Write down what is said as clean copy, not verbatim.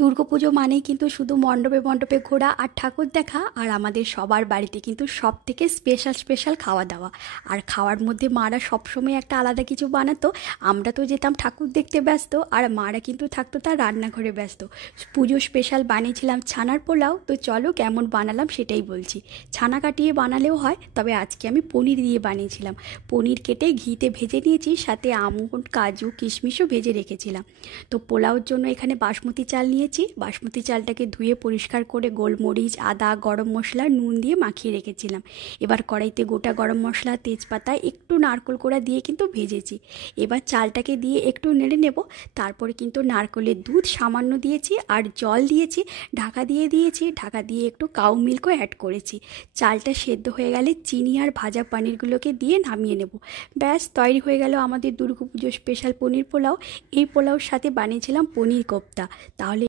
দুর্গাপুজো মানেই কিন্তু শুধু মণ্ডপে মণ্ডপে ঘোরা আর ঠাকুর দেখা, আর আমাদের সবার বাড়িতে কিন্তু সব থেকে স্পেশাল স্পেশাল খাওয়া দাওয়া। আর খাওয়ার মধ্যে মারা সবসময় একটা আলাদা কিছু বানাতো। আমরা তো যেতাম ঠাকুর দেখতে ব্যস্ত, আর মারা কিন্তু থাকতো তার রান্নাঘরে ব্যস্ত। পুজো স্পেশাল বানিয়েছিলাম ছানার পোলাও। তো চলো কেমন বানালাম সেটাই বলছি। ছানা কাটিয়ে বানালেও হয়, তবে আজকে আমি পনির দিয়ে বানিয়েছিলাম। পনির কেটে ঘিতে ভেজে নিয়েছি, সাথে আমন্ড কাজু কিশমিশও ভেজে রেখেছিলাম। তো পোলাওর জন্য এখানে বাসমতি চাল নিয়েছি। বাসমতি চালটাকে ধুয়ে পরিষ্কার করে গোলমরিচ, আদা, গরম মশলা, নুন দিয়ে মাখিয়ে রেখেছিলাম। এবার কড়াইতে গোটা গরম মশলা, তেজপাতা, একটু নারকেল কোড়া দিয়ে কিন্তু ভেজেছি। এবার চালটাকে দিয়ে একটু নেড়ে নেব। তারপরে কিন্তু নারকেলের দুধ সামান্য দিয়েছি আর জল দিয়েছি, ঢাকা দিয়ে দিয়েছি। ঢাকা দিয়ে একটু কাউ মিল্কও অ্যাড করেছি। চালটা সেদ্ধ হয়ে গেলে চিনি আর ভাজা পনিরগুলোকে দিয়ে নামিয়ে নেব। ব্যাস তৈরি হয়ে গেল আমাদের দুর্গাপুজোর স্পেশাল পনির পোলাও। এই পোলাওর সাথে বানিয়েছিলাম পনির কোপ্তা। তাহলে